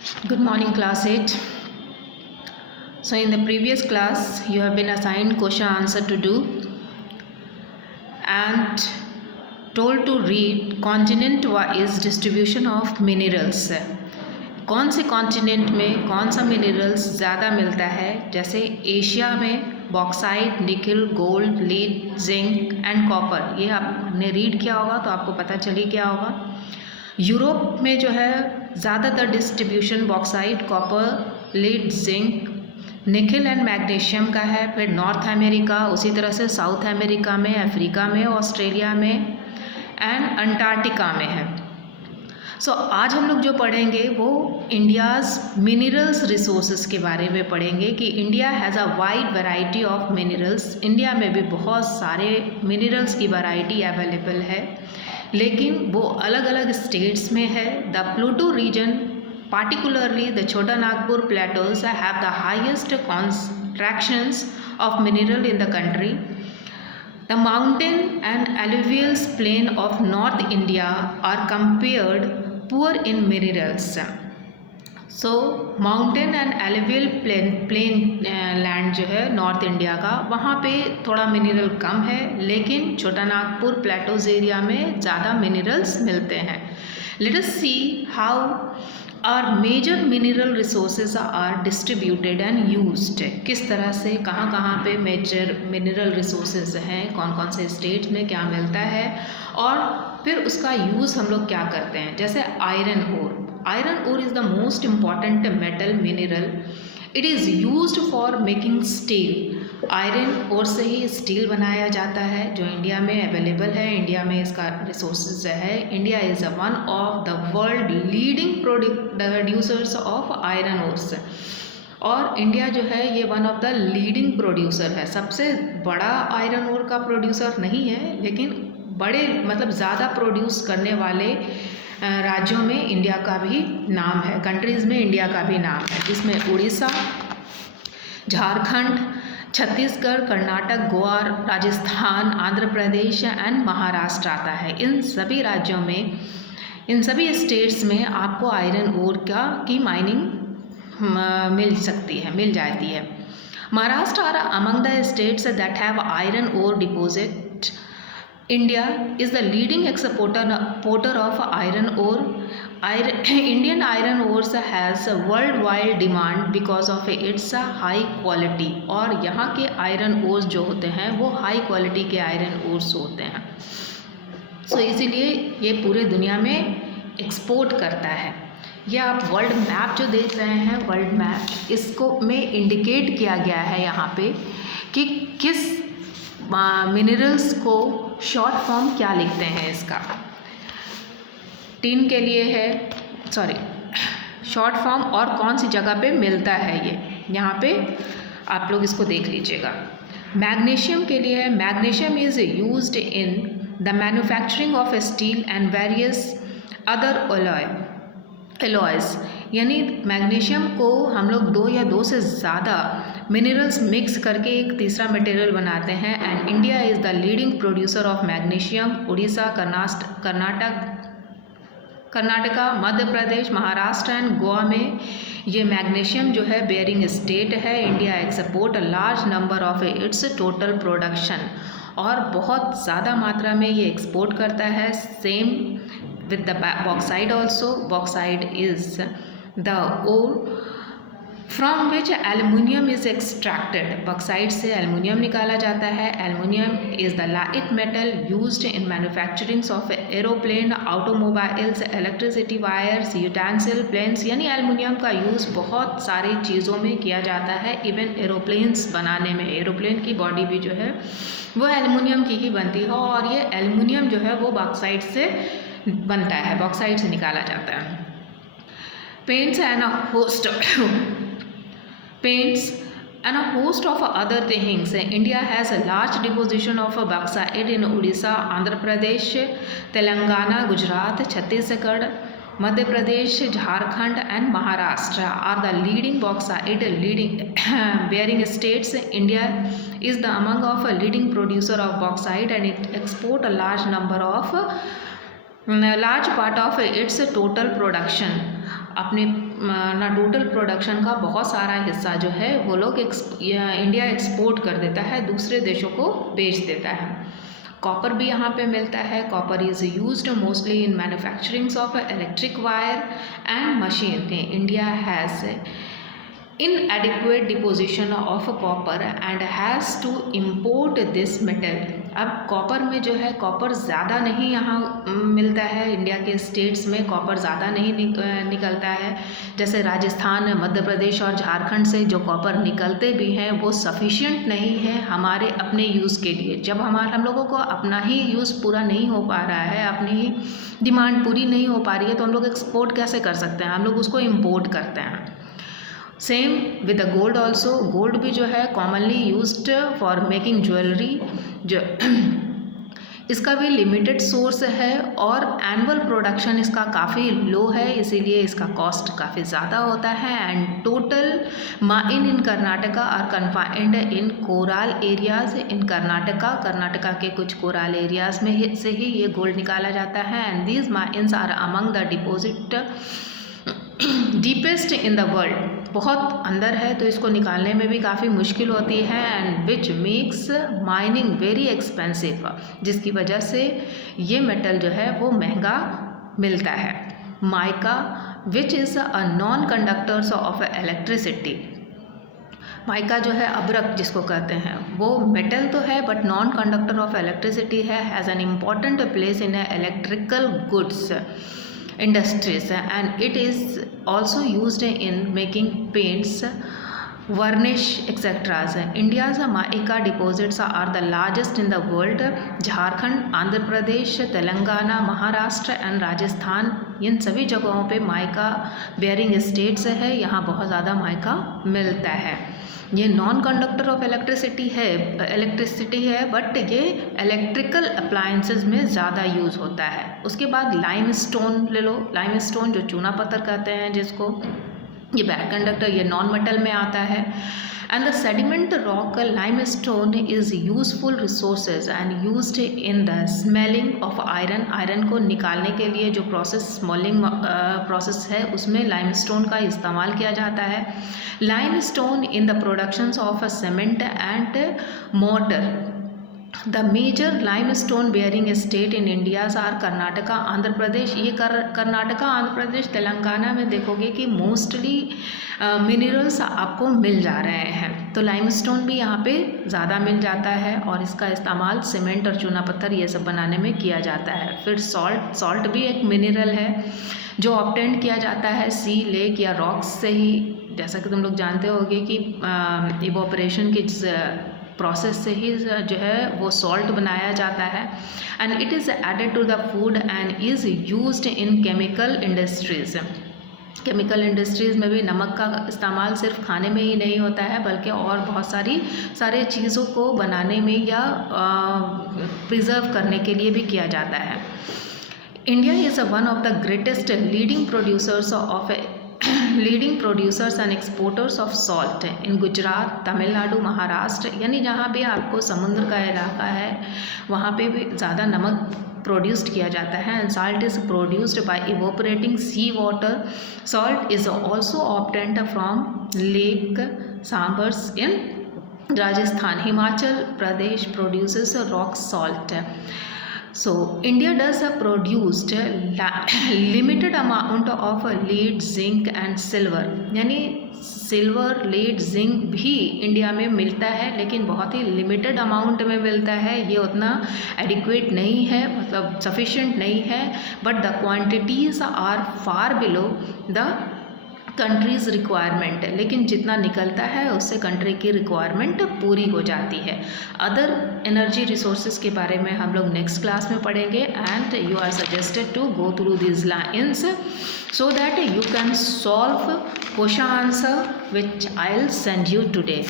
Good morning, class 8. So in the previous class you have been assigned question answer to do and told to read continent wise distribution of minerals. कौन से continent में कौन सा minerals ज़्यादा मिलता है? जैसे एशिया में बॉक्साइट, निकल, gold, lead, zinc and copper, ये आपने रीड किया होगा तो आपको पता चल ही गया होगा। यूरोप में जो है ज़्यादातर distribution bauxite, copper, lead, zinc, निकल एंड मैग्नीशियम का है। फिर नॉर्थ अमेरिका, उसी तरह से साउथ अमेरिका में, अफ्रीका में, ऑस्ट्रेलिया में एंड अंटार्कटिका में है। सो आज हम लोग जो पढ़ेंगे वो इंडियाज़ मिनरल्स रिसोर्सेज के बारे में पढ़ेंगे कि India has a wide variety of minerals. India में भी बहुत सारे मिनरल्स की वैरायटी अवेलेबल है, लेकिन वो अलग अलग स्टेट्स में है। The plateau region, particularly the Chota Nagpur plateaus, have the highest concentrations of mineral in the country. The mountain and alluvial plain of North India are compared poor in minerals. So mountain and alluvial plain land जो है north India का, वहाँ पे थोड़ा mineral कम है, लेकिन छोटा Nagpur Plato's area में ज़्यादा मिनरल्स मिलते हैं। Let us see how are major mineral resources are distributed and used. किस तरह से कहाँ कहाँ पे मेजर मिनरल रिसोर्सेज हैं, कौन कौन से स्टेट्स में क्या मिलता है, और फिर उसका यूज़ हम लोग क्या करते हैं। जैसे iron ore, iron ore is the most important metal mineral. It is used for making steel. Iron ore से ही स्टील बनाया जाता है, जो इंडिया में अवेलेबल है। इंडिया में इसका रिसोर्सेज है। India is one of the world leading producers of iron ores, और इंडिया जो है ये one of the leading producer है। सबसे बड़ा आयरन ओर का प्रोड्यूसर नहीं है, लेकिन बड़े मतलब ज़्यादा प्रोड्यूस करने वाले राज्यों में इंडिया का भी नाम है, कंट्रीज़ में इंडिया का भी नाम है, जिसमें उड़ीसा, झारखंड, छत्तीसगढ़, कर्नाटक, गोवा, राजस्थान, आंध्र प्रदेश एंड महाराष्ट्र आता है। इन सभी राज्यों में, इन सभी स्टेट्स में आपको आयरन ओर की माइनिंग मिल जाती है। Maharashtra are among the states that have iron ore deposit. India is the leading exporter of iron ore. Indian iron ores has a worldwide demand because of its high quality, और यहाँ के iron ores जो होते हैं वो high quality के iron ores होते हैं। सो इसीलिए ये पूरे दुनिया में एक्सपोर्ट करता है। ये आप वर्ल्ड मैप जो देख रहे हैं, वर्ल्ड मैप, इसको में इंडिकेट किया गया है यहाँ पे कि किस मिनरल्स को शॉर्ट फॉर्म क्या लिखते हैं। इसका टिन के लिए है, सॉरी, शॉर्ट फॉर्म और कौन सी जगह पे मिलता है ये यहाँ पे आप लोग इसको देख लीजिएगा। मैग्नीशियम के लिए है, magnesium is used in the manufacturing of steel and various other alloys. यानी मैग्नीशियम को हम लोग दो या दो से ज़्यादा मिनरल्स मिक्स करके एक तीसरा मटेरियल बनाते हैं। And India is the leading producer of magnesium. Orissa, Karnataka, Madhya Pradesh, Maharashtra and Goa में ये मैग्नीशियम जो है बेयरिंग स्टेट है। India export a large number of its total production, और बहुत ज़्यादा मात्रा में ये एक्सपोर्ट करता है। Same with the bauxite also. Bauxite is the ore from which aluminium is extracted. bauxite से aluminium निकाला जाता है। aluminium is the light metal used in manufacturing of aeroplane, automobiles, electricity wires, utensil, planes। यानी aluminium का use बहुत सारी चीज़ों में किया जाता है, इवन एरोप्लेन्स बनाने में। एरोप्लेन की बॉडी भी जो है वो एल्युमिनियम की ही बनती है, और ये एल्युमिनियम जो है वो बॉक्साइट से बनता है, बॉक्साइट से निकाला जाता है। Paints and a host of other things. India has a large deposition of bauxite in Odisha, Andhra Pradesh, Telangana, Gujarat, Chhattisgarh, Madhya Pradesh, Jharkhand and Maharashtra are the leading bauxite bearing states. India is the among of a leading producer of bauxite, and it export a large part of its total production. अपने ना total production का बहुत सारा हिस्सा जो है वो लोग इंडिया एक्सपोर्ट कर देता है, दूसरे देशों को बेच देता है। कॉपर भी यहाँ पे मिलता है। Copper is used mostly in manufacturings of electric wire and machine. India has inadequate deposition of copper and has to import this metal। अब कॉपर में जो है कॉपर ज़्यादा नहीं यहाँ मिलता है, इंडिया के स्टेट्स में कॉपर ज़्यादा नहीं निकलता है। जैसे राजस्थान, मध्य प्रदेश और झारखंड से जो कॉपर निकलते भी हैं वो सफिशिएंट नहीं है हमारे अपने यूज़ के लिए। जब हम लोगों को अपना ही यूज़ पूरा नहीं हो पा रहा है, अपनी ही डिमांड पूरी नहीं हो पा रही है, तो हम लोग एक्सपोर्ट कैसे कर सकते हैं? हम लोग उसको इम्पोर्ट करते हैं। Same with the gold also. Gold भी जो है commonly used for making jewellery, जो इसका भी लिमिटेड सोर्स है और एनुअल प्रोडक्शन इसका काफ़ी लो है, इसीलिए इसका कॉस्ट काफ़ी ज़्यादा होता है। And total mine in Karnataka are confined in Kolar areas in Karnataka के कुछ कोराल एरियाज में से ही ये गोल्ड निकाला जाता है। And these mines are among the deposit deepest in the world. बहुत अंदर है तो इसको निकालने में भी काफ़ी मुश्किल होती है। And which makes mining very expensive, जिसकी वजह से ये मेटल जो है वो महंगा मिलता है। Mica which is a non conductors of electricity. Mica जो है अब्रक जिसको कहते हैं, वो मेटल तो है but non conductor of electricity है। Has an important place in electrical goods industries and it is also used in making paints, varnish, etc. India's mica deposits are the largest in the world. Jharkhand, Andhra Pradesh, Telangana, Maharashtra and Rajasthan, इन सभी जगहों पे mica bearing states है, यहाँ बहुत ज़्यादा mica मिलता है। ये नॉन कंडक्टर ऑफ इलेक्ट्रिसिटी है बट ये इलेक्ट्रिकल अप्लायंसेस में ज़्यादा यूज़ होता है। उसके बाद लाइम स्टोन ले लो। लाइम स्टोन जो चूना पत्थर कहते हैं जिसको, ये बैड कंडक्टर, ये नॉन मेटल में आता है। And the sediment rock lime stone is useful resources and used in the smelling of iron. Iron को निकालने के लिए जो स्मॉलिंग प्रोसेस है उसमें लाइम स्टोन का इस्तेमाल किया जाता है। Limestone in the productions of cement and mortar. The major limestone bearing state in Indias are Karnataka, Andhra Pradesh. ये कर्नाटका, आंध्र प्रदेश, तेलंगाना में देखोगे कि मोस्टली मिनरल्स आपको मिल जा रहे हैं, तो लाइमस्टोन भी यहाँ पे ज़्यादा मिल जाता है और इसका इस्तेमाल सीमेंट और चूना पत्थर ये सब बनाने में किया जाता है। फिर सॉल्ट भी एक मिनरल है जो ऑब्टेन किया जाता है सी, लेक या रॉक्स से ही। जैसा कि तुम लोग जानते होगे कि इवोपरेशन की प्रोसेस से ही जो है वो सॉल्ट बनाया जाता है। And it is added to the food and is used in chemical industries. Chemical industries में भी नमक का इस्तेमाल सिर्फ खाने में ही नहीं होता है बल्कि और बहुत सारे चीज़ों को बनाने में या प्रिजर्व करने के लिए भी किया जाता है। India is one of the greatest leading producers and exporters of salt in Gujarat, Tamil Nadu, Maharashtra, यानी जहाँ भी आपको समुद्र का इलाका है वहाँ पे भी ज़्यादा नमक प्रोड्यूस्ड किया जाता है। And salt is produced by evaporating sea water. Salt is also obtained from lake Sambhars in Rajasthan. Himachal Pradesh produces rock salt. So India does produced limited amount of lead, zinc and silver, यानी सिल्वर, लेड, जिंक भी India में मिलता है लेकिन बहुत ही limited amount में मिलता है। ये उतना एडिक्वेट नहीं है, मतलब सफिशिएंट नहीं है, but the quantities are far below the country's requirement. लेकिन जितना निकलता है उससे कंट्री की रिक्वायरमेंट पूरी हो जाती है। अदर एनर्जी रिसोर्सेज के बारे में हम लोग नेक्स्ट क्लास में पढ़ेंगे। And you are suggested to go through this lines so that you can solve question answer which I'll send you today.